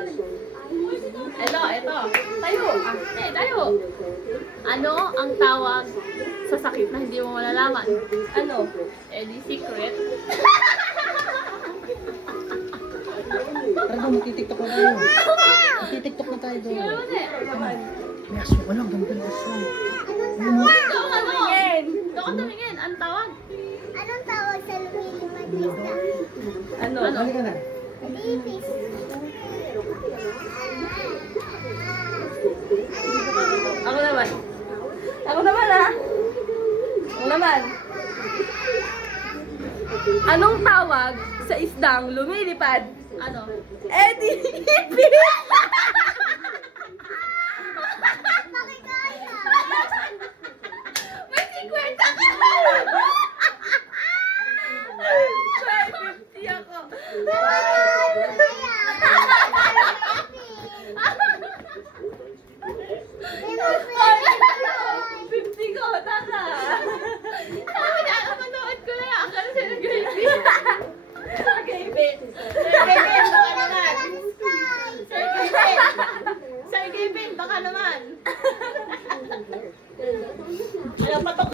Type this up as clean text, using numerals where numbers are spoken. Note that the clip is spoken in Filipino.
Ito. Tayo. Tayo. Ano ang tawag sa sakit na hindi mo malalaman? Ano? Di secret. Tara daw, magtitiktok na tayo. Magtitiktok na tayo doon. Ano na May aso ka lang, ganda ng aso. Doon ka tumingin. Doon ka tumingin. Ang tawag? Anong tawag sa lumilipad na isda? Ano? Halika na. Lipis. Ako naman. Ako naman. Anong tawag sa isdang lumilipad? Ano? Di ipis! Bakit kaya? May 50 ka! 50 ako. Ay, 50 ko, tata. Sabi niya, manood ko na lang. Akala siya nag-gravy. Sir Gavin, baka naman. Sir Gavin, baka naman. Ano, patok